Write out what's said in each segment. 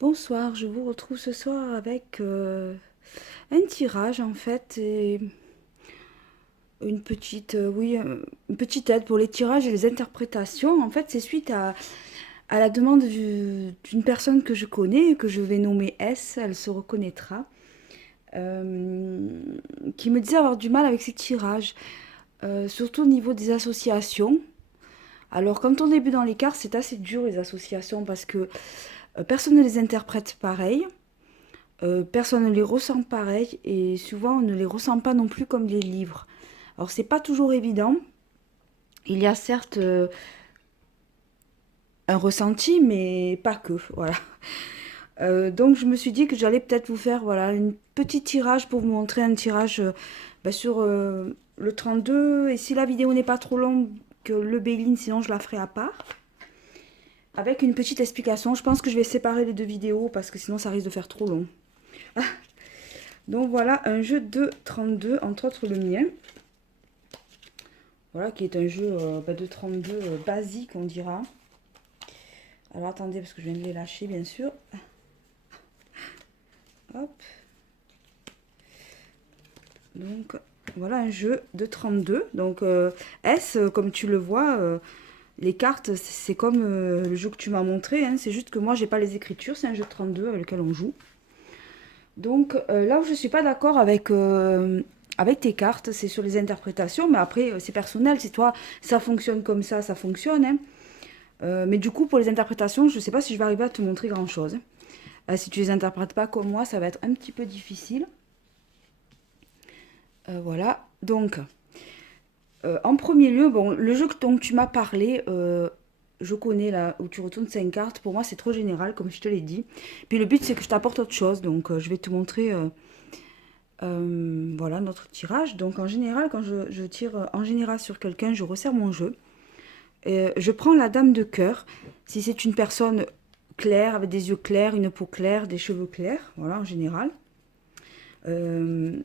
Bonsoir, je vous retrouve ce soir avec un tirage en fait et une petite, une petite aide pour les tirages et les interprétations. En fait, c'est suite à la demande d'une personne que je connais, que je vais nommer S, elle se reconnaîtra, euh, qui me disait avoir du mal avec ces tirages, surtout au niveau des associations. Alors, quand on débute dans les cartes, c'est assez dur les associations parce que personne ne les interprète pareil. Personne ne les ressent pareil et souvent on ne les ressent pas non plus comme les livres. Alors c'est pas toujours évident. Il y a certes un ressenti, mais pas que. Voilà. Donc je me suis dit que j'allais peut-être vous faire voilà une petite tirage pour vous montrer un tirage sur le 32. Et si la vidéo n'est pas trop longue, que le Béline, sinon je la ferai à part. Avec une petite explication. Je pense que je vais séparer les deux vidéos parce que sinon ça risque de faire trop long. Donc voilà, un jeu de 32, entre autres le mien. Voilà, qui est un jeu de 32 basique, on dira. Alors attendez, parce que je viens de les lâcher, bien sûr. Hop. Donc voilà, un jeu de 32. Donc S, comme tu le vois, les cartes, c'est comme le jeu que tu m'as montré. Hein. C'est juste que moi, j'ai pas les écritures. C'est un jeu de 32 avec lequel on joue. Donc là où je suis pas d'accord avec tes cartes, c'est sur les interprétations. Mais après, c'est personnel. Si toi, ça fonctionne comme ça fonctionne. Hein. Mais du coup, pour les interprétations, je ne sais pas si je vais arriver à te montrer grand-chose. Si tu les interprètes pas comme moi, ça va être un petit peu difficile. Voilà. Donc, en premier lieu, bon, le jeu dont tu m'as parlé, je connais là, où tu retournes 5 cartes. Pour moi, c'est trop général, comme je te l'ai dit. Puis le but, c'est que je t'apporte autre chose. Donc, je vais te montrer voilà, notre tirage. Donc, en général, quand je tire en général sur quelqu'un, je resserre mon jeu. Je prends la dame de cœur. Si c'est une personne claire, avec des yeux clairs, une peau claire, des cheveux clairs, voilà, en général. Euh,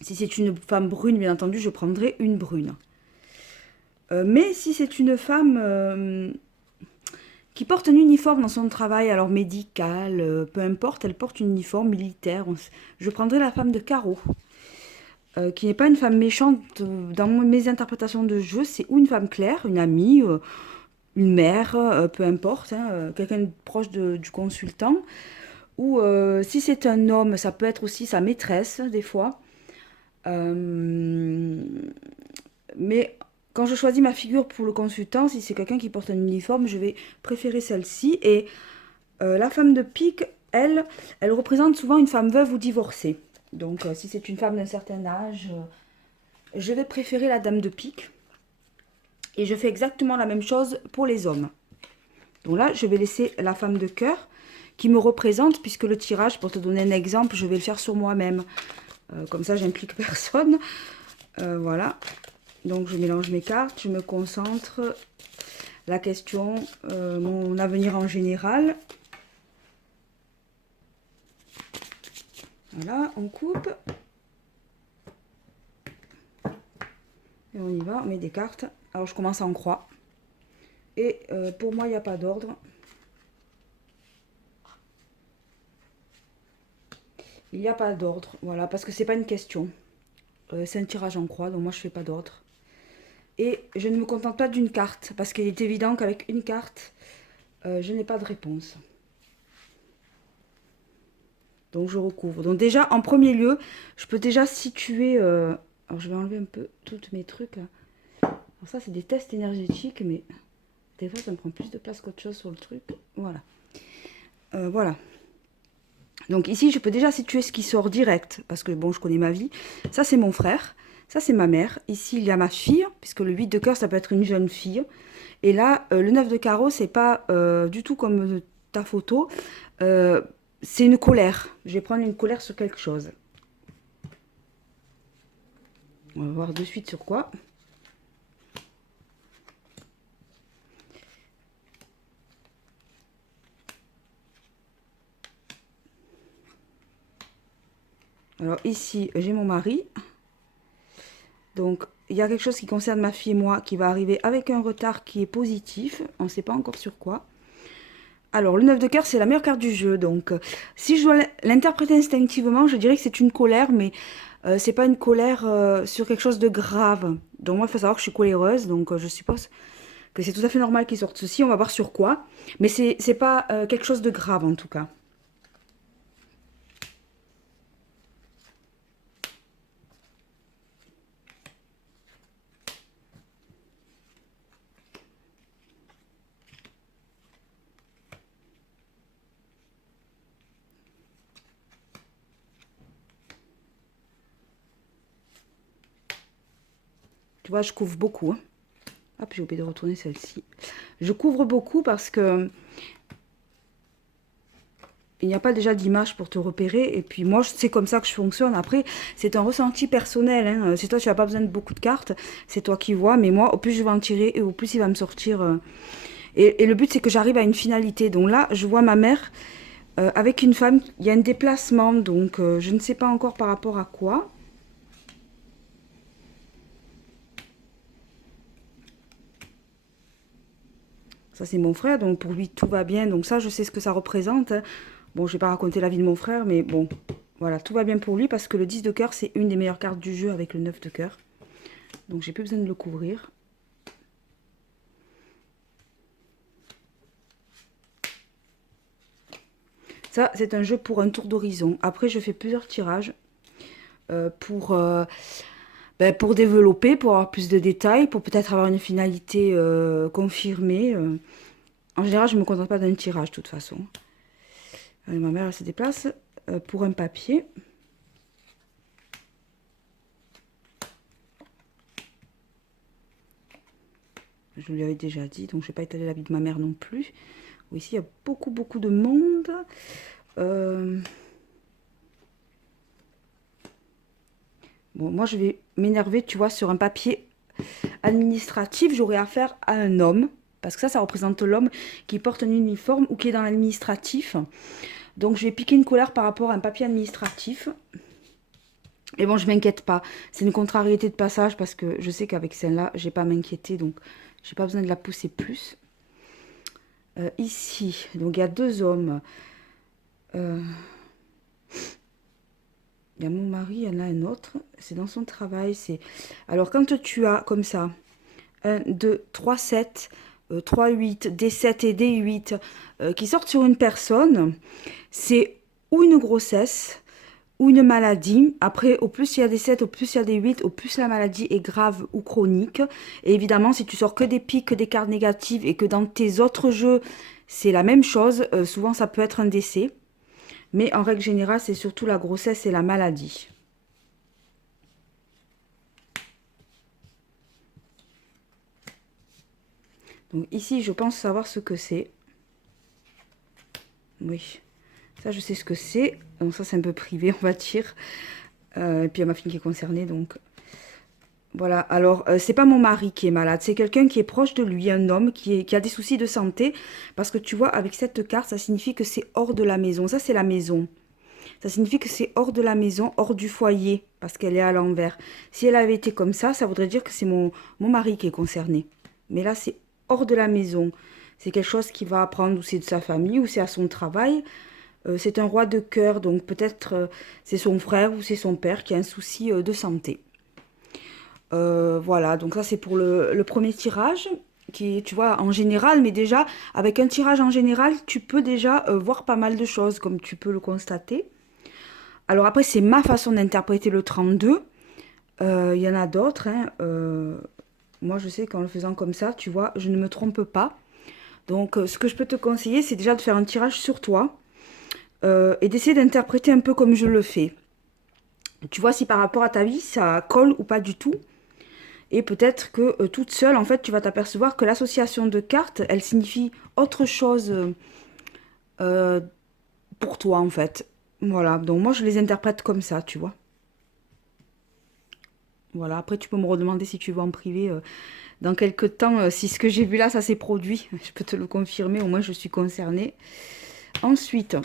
Si c'est une femme brune, bien entendu, je prendrai une brune. Mais si c'est une femme qui porte un uniforme dans son travail, alors médical, peu importe, elle porte un uniforme militaire, je prendrai la femme de carreau. Qui n'est pas une femme méchante dans mes interprétations de jeu, c'est ou une femme claire, une amie, une mère, peu importe, hein, quelqu'un de proche du consultant. Ou si c'est un homme, ça peut être aussi sa maîtresse, des fois. Euh, mais quand je choisis ma figure pour le consultant, si c'est quelqu'un qui porte un uniforme, je vais préférer celle-ci. Et la femme de pique, elle représente souvent une femme veuve ou divorcée. Donc si c'est une femme d'un certain âge, je vais préférer la dame de pique. Et je fais exactement la même chose pour les hommes. Donc là, je vais laisser la femme de cœur qui me représente, puisque le tirage, pour te donner un exemple, je vais le faire sur moi-même. Comme ça, j'implique personne. Voilà. Donc, je mélange mes cartes, je me concentre. La question, mon avenir en général. Voilà, on coupe. Et on y va, on met des cartes. Alors, je commence en croix. Et pour moi, il n'y a pas d'ordre. Il n'y a pas d'ordre, voilà, parce que c'est pas une question. C'est un tirage en croix, donc moi je fais pas d'ordre. Et je ne me contente pas d'une carte, parce qu'il est évident qu'avec une carte, je n'ai pas de réponse. Donc je recouvre. Donc déjà, en premier lieu, je peux déjà situer... alors je vais enlever un peu tous mes trucs là. Alors ça, c'est des tests énergétiques, mais des fois, ça me prend plus de place qu'autre chose sur le truc. Voilà. Voilà. Donc ici, je peux déjà situer ce qui sort direct, parce que bon, je connais ma vie. Ça, c'est mon frère. Ça, c'est ma mère. Ici, il y a ma fille, puisque le 8 de cœur, ça peut être une jeune fille. Et là, le 9 de carreau, c'est pas du tout comme ta photo. C'est une colère. Je vais prendre une colère sur quelque chose. On va voir de suite sur quoi. Alors ici, j'ai mon mari. Donc, il y a quelque chose qui concerne ma fille et moi qui va arriver avec un retard qui est positif. On ne sait pas encore sur quoi. Alors, le 9 de cœur, c'est la meilleure carte du jeu. Donc, si je dois l'interpréter instinctivement, je dirais que c'est une colère, mais c'est pas une colère sur quelque chose de grave. Donc, moi, il faut savoir que je suis coléreuse, donc je suppose que c'est tout à fait normal qu'il sorte ceci. On va voir sur quoi. Mais c'est pas quelque chose de grave, en tout cas. Tu vois, je couvre beaucoup. Hein. Hop, j'ai oublié de retourner celle-ci. Je couvre beaucoup parce que il n'y a pas déjà d'image pour te repérer. Et puis moi, c'est comme ça que je fonctionne. Après, c'est un ressenti personnel. Hein. C'est toi, tu n'as pas besoin de beaucoup de cartes. C'est toi qui vois. Mais moi, au plus je vais en tirer et au plus il va me sortir. Et le but, c'est que j'arrive à une finalité. Donc là, je vois ma mère avec une femme. Il y a un déplacement. Donc, je ne sais pas encore par rapport à quoi. Ça, c'est mon frère. Donc, pour lui, tout va bien. Donc ça, je sais ce que ça représente. Hein. Bon, je vais pas raconter la vie de mon frère, mais bon, voilà, tout va bien pour lui parce que le 10 de cœur, c'est une des meilleures cartes du jeu avec le 9 de cœur. Donc, j'ai plus besoin de le couvrir. Ça, c'est un jeu pour un tour d'horizon. Après, je fais plusieurs tirages pour, pour développer, pour avoir plus de détails, pour peut-être avoir une finalité confirmée. En général, je ne me contente pas d'un tirage, de toute façon. Allez, ma mère, elle se déplace pour un papier. Je lui avais déjà dit, donc je ne vais pas étaler la vie de ma mère non plus. Ici, il y a beaucoup, beaucoup de monde. Bon, moi, je vais m'énerver, tu vois, sur un papier administratif. J'aurai affaire à un homme, parce que ça représente l'homme qui porte un uniforme ou qui est dans l'administratif. Donc, je vais piquer une colère par rapport à un papier administratif. Et bon, je m'inquiète pas. C'est une contrariété de passage parce que je sais qu'avec celle-là, j'ai pas à m'inquiéter. Donc, j'ai pas besoin de la pousser plus. Ici, donc il y a deux hommes. Il y a mon mari, il y en a un autre. C'est dans son travail. Alors, quand tu as comme ça, 1, 2, 3, 7, 3, 8, D7 et D8 qui sortent sur une personne, c'est ou une grossesse, ou une maladie. Après, au plus il y a des 7, au plus il y a des 8, au plus la maladie est grave ou chronique. Et évidemment, si tu sors que des pics, que des cartes négatives et que dans tes autres jeux, c'est la même chose, souvent ça peut être un décès. Mais en règle générale, c'est surtout la grossesse et la maladie. Donc ici, je pense savoir ce que c'est. Oui, ça je sais ce que c'est. Donc ça c'est un peu privé, on va dire. Et puis il y a ma fille qui est concernée, donc voilà. Alors c'est pas mon mari qui est malade, c'est quelqu'un qui est proche de lui, un homme qui a des soucis de santé. Parce que tu vois, avec cette carte, ça signifie que c'est hors de la maison. Ça c'est la maison. Ça signifie que c'est hors de la maison, hors du foyer, parce qu'elle est à l'envers. Si elle avait été comme ça voudrait dire que c'est mon mari qui est concerné. Mais là, c'est hors de la maison. C'est quelque chose qui va apprendre ou c'est de sa famille ou c'est à son travail. C'est un roi de cœur, donc peut-être c'est son frère ou c'est son père qui a un souci de santé. Voilà, donc ça c'est pour le premier tirage, qui est, tu vois, en général, mais déjà, avec un tirage en général, tu peux déjà voir pas mal de choses, comme tu peux le constater. Alors après, c'est ma façon d'interpréter le 32. Il y en a d'autres. Hein. Moi, je sais qu'en le faisant comme ça, tu vois, je ne me trompe pas. Donc, ce que je peux te conseiller, c'est déjà de faire un tirage sur toi et d'essayer d'interpréter un peu comme je le fais. Tu vois si par rapport à ta vie, ça colle ou pas du tout. Et peut-être que toute seule, en fait, tu vas t'apercevoir que l'association de cartes, elle signifie autre chose euh, pour toi, en fait. Voilà, donc moi, je les interprète comme ça, tu vois. Voilà, après, tu peux me redemander si tu veux en privé dans quelques temps, si ce que j'ai vu là, ça s'est produit. Je peux te le confirmer, au moins, je suis concernée. Ensuite,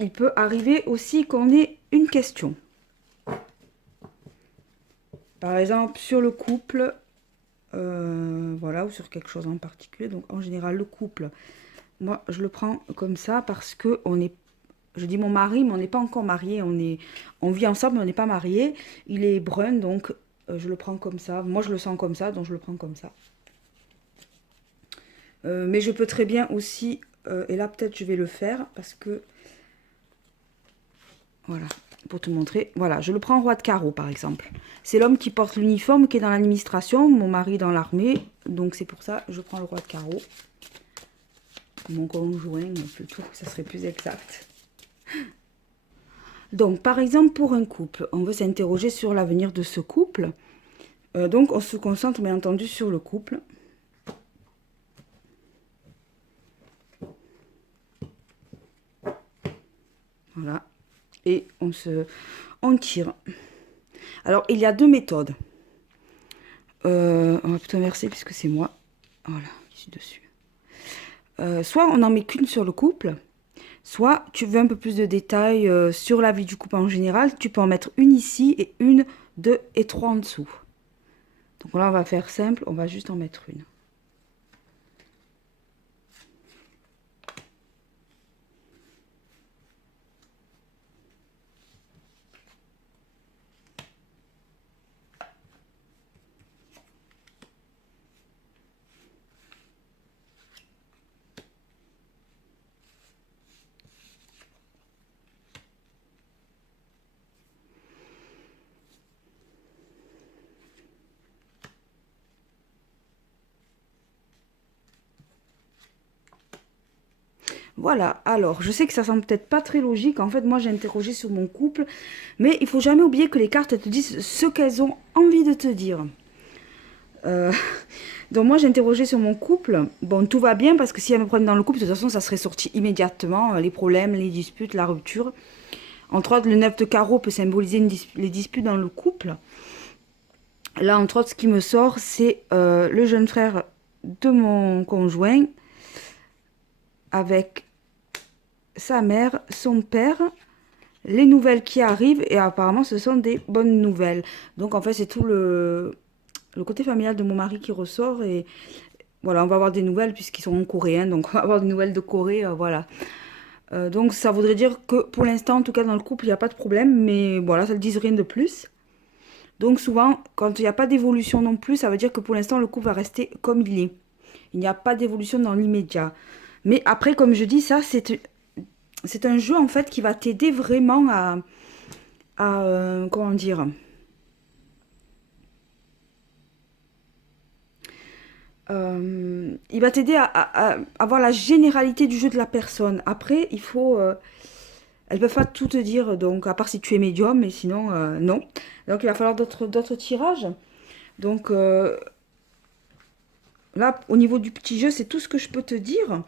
il peut arriver aussi qu'on ait une question. Par exemple, sur le couple, voilà, ou sur quelque chose en particulier. Donc, en général, le couple, moi, je le prends comme ça parce que on est, je dis mon mari, mais on n'est pas encore marié. On vit ensemble, mais on n'est pas marié. Il est brun, donc je le prends comme ça. Moi, je le sens comme ça, donc je le prends comme ça. Mais je peux très bien aussi, et là peut-être je vais le faire parce que, voilà, pour te montrer, voilà, je le prends en roi de carreau par exemple. C'est l'homme qui porte l'uniforme, qui est dans l'administration, mon mari dans l'armée, donc c'est pour ça que je prends le roi de carreau. Mon conjoint, plutôt, ça serait plus exact. Donc par exemple pour un couple, on veut s'interroger sur l'avenir de ce couple. Donc on se concentre bien entendu sur le couple. Voilà. Et on tire. Alors, il y a deux méthodes. On va plutôt inverser puisque c'est moi. Voilà, je suis dessus. Soit on n'en met qu'une sur le couple, soit tu veux un peu plus de détails sur la vie du couple en général. Tu peux en mettre une ici et une, deux et trois en dessous. Donc là, on va faire simple, on va juste en mettre une. Voilà, alors je sais que ça semble peut-être pas très logique. En fait, moi j'ai interrogé sur mon couple, mais il faut jamais oublier que les cartes elles te disent ce qu'elles ont envie de te dire. Euh, Donc moi j'ai interrogé sur mon couple. Bon, tout va bien parce que si elles me prennent dans le couple, de toute façon ça serait sorti immédiatement. Les problèmes, les disputes, la rupture. Entre autres, le 9 de carreau peut symboliser les disputes dans le couple. Là, entre autres, ce qui me sort, c'est le jeune frère de mon conjoint avec sa mère, son père, les nouvelles qui arrivent et apparemment ce sont des bonnes nouvelles. Donc en fait c'est tout le côté familial de mon mari qui ressort et voilà, on va avoir des nouvelles puisqu'ils sont coréens, donc on va avoir des nouvelles de Corée, voilà. Donc ça voudrait dire que pour l'instant, en tout cas dans le couple, il n'y a pas de problème, mais voilà, ça ne dit rien de plus. Donc souvent, quand il n'y a pas d'évolution non plus, ça veut dire que pour l'instant, le couple va rester comme il est. Il n'y a pas d'évolution dans l'immédiat. Mais après, comme je dis, ça, c'est un jeu en fait qui va t'aider vraiment à comment dire, il va t'aider à avoir la généralité du jeu de la personne. Après, il faut, elles peuvent pas tout te dire, donc à part si tu es médium, mais sinon non. Donc il va falloir d'autres tirages. Donc là, au niveau du petit jeu, c'est tout ce que je peux te dire.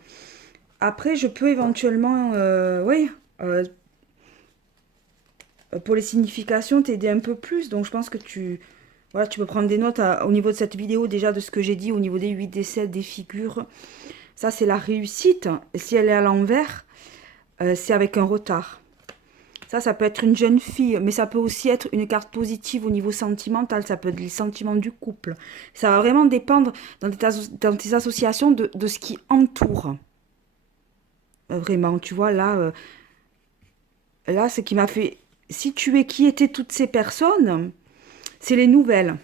Après, je peux éventuellement, oui, pour les significations, t'aider un peu plus. Donc je pense que voilà, tu peux prendre des notes au niveau de cette vidéo déjà de ce que j'ai dit au niveau des 8, des 7, des figures. Ça, c'est la réussite. Et si elle est à l'envers, c'est avec un retard. Ça peut être une jeune fille, mais ça peut aussi être une carte positive au niveau sentimental. Ça peut être les sentiments du couple. Ça va vraiment dépendre dans tes associations de ce qui entoure. Vraiment, tu vois, là, ce qui m'a fait situer qui étaient toutes ces personnes, c'est les nouvelles.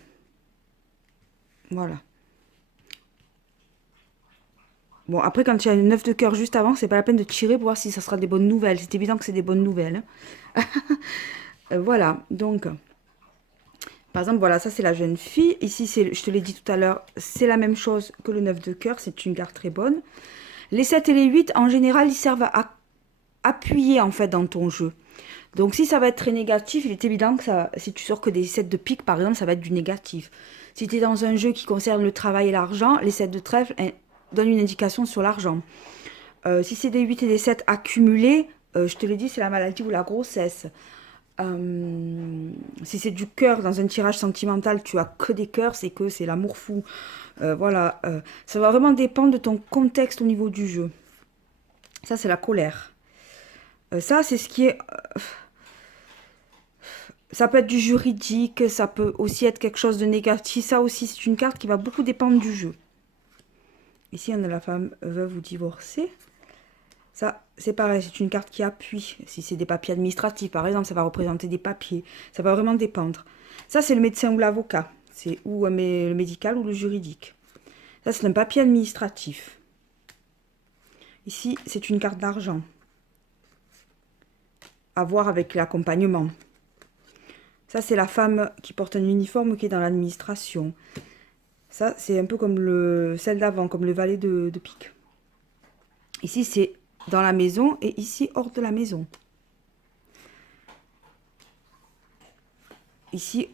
Voilà. Bon, après, quand il y a une 9 de cœur juste avant, c'est pas la peine de tirer pour voir si ça sera des bonnes nouvelles. C'est évident que c'est des bonnes nouvelles. Voilà, donc, par exemple, voilà, ça c'est la jeune fille. Ici, je te l'ai dit tout à l'heure, c'est la même chose que le 9 de cœur. C'est une carte très bonne. Les 7 et les 8, en général, ils servent à appuyer en fait dans ton jeu. Donc si ça va être très négatif, il est évident que si tu sors que des 7 de pique, par exemple, ça va être du négatif. Si tu es dans un jeu qui concerne le travail et l'argent, les 7 de trèfle donnent une indication sur l'argent. Si c'est des 8 et des 7 accumulés, je te le dis, c'est la maladie ou la grossesse. Si c'est du cœur dans un tirage sentimental, tu as que des cœurs, c'est que c'est l'amour fou. Voilà, ça va vraiment dépendre de ton contexte au niveau du jeu. Ça, c'est la colère. Ça, c'est ce qui est... Ça peut être du juridique, ça peut aussi être quelque chose de négatif. Ça aussi, c'est une carte qui va beaucoup dépendre du jeu. Ici, on a la femme veuve ou divorcée. Ça, c'est pareil, c'est une carte qui appuie. Si c'est des papiers administratifs, par exemple, ça va représenter des papiers. Ça va vraiment dépendre. Ça, c'est le médecin ou l'avocat. C'est ou le médical ou le juridique. Ça, c'est un papier administratif. Ici, c'est une carte d'argent. À voir avec l'accompagnement. Ça, c'est la femme qui porte un uniforme qui est dans l'administration. Ça, c'est un peu comme celle d'avant, comme le valet de pique. Ici, c'est dans la maison et ici, hors de la maison. Ici,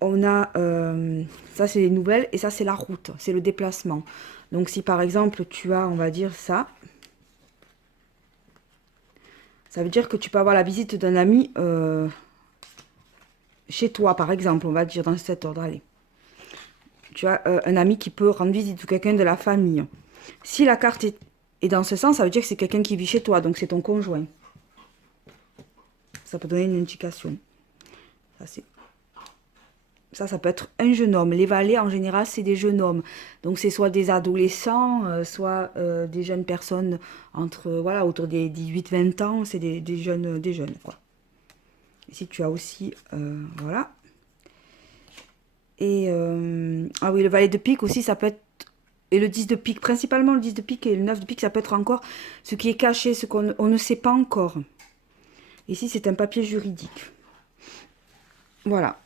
on a... ça, c'est les nouvelles et ça, c'est la route. C'est le déplacement. Donc, si par exemple, tu as, on va dire ça... Ça veut dire que tu peux avoir la visite d'un ami chez toi, par exemple. On va dire dans cet ordre. Allez. Tu as un ami qui peut rendre visite ou quelqu'un de la famille. Si la carte est dans ce sens, ça veut dire que c'est quelqu'un qui vit chez toi. Donc, c'est ton conjoint. Ça peut donner une indication. Ça peut être un jeune homme. Les valets, en général, c'est des jeunes hommes. Donc, c'est soit des adolescents, soit des jeunes personnes entre, voilà, autour des 18-20 ans. C'est des jeunes, quoi. Ici, tu as aussi, voilà. Et, ah oui, le valet de pique aussi, ça peut être, et le 10 de pique, principalement le 10 de pique et le 9 de pique, ça peut être encore ce qui est caché, ce qu'on ne sait pas encore. Ici, c'est un papier juridique. Voilà.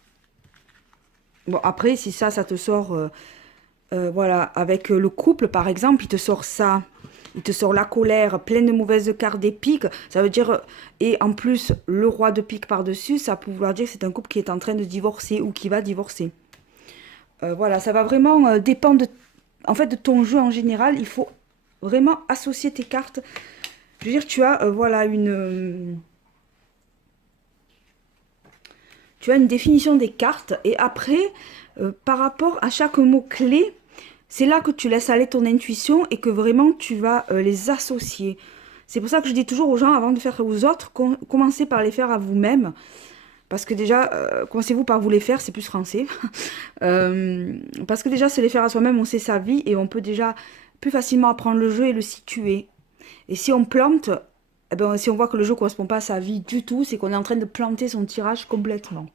Bon, après, si ça te sort, voilà, avec le couple, par exemple, il te sort ça. Il te sort la colère, pleine de mauvaises cartes des piques. Ça veut dire, et en plus, le roi de pique par-dessus, ça peut vouloir dire que c'est un couple qui est en train de divorcer ou qui va divorcer. Voilà, ça va vraiment dépendre, en fait, de ton jeu en général. Il faut vraiment associer tes cartes. Je veux dire, tu as, voilà, tu as une définition des cartes et après, par rapport à chaque mot-clé, c'est là que tu laisses aller ton intuition et que vraiment tu vas les associer. C'est pour ça que je dis toujours aux gens, avant de faire aux autres, commencez par les faire à vous-même. Parce que déjà, commencez-vous par vous les faire, c'est plus français. Parce que déjà, se les faire à soi-même, on sait sa vie et on peut déjà plus facilement apprendre le jeu et le situer. Et si on plante, eh ben, si on voit que le jeu ne correspond pas à sa vie du tout, c'est qu'on est en train de planter son tirage complètement.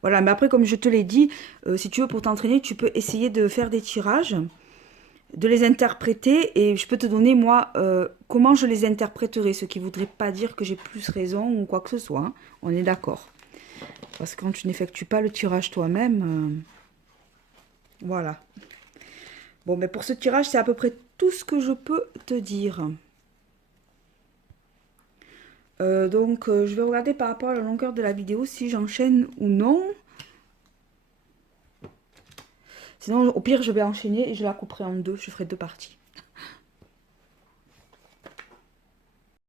Voilà, mais après, comme je te l'ai dit, si tu veux pour t'entraîner, tu peux essayer de faire des tirages, de les interpréter, et je peux te donner, moi, comment je les interpréterai, ce qui ne voudrait pas dire que j'ai plus raison ou quoi que ce soit, hein. On est d'accord. Parce que quand tu n'effectues pas le tirage toi-même, voilà. Bon, mais pour ce tirage, c'est à peu près tout ce que je peux te dire. Donc, je vais regarder par rapport à la longueur de la vidéo si j'enchaîne ou non. Sinon, au pire, je vais enchaîner et je la couperai en deux. Je ferai deux parties.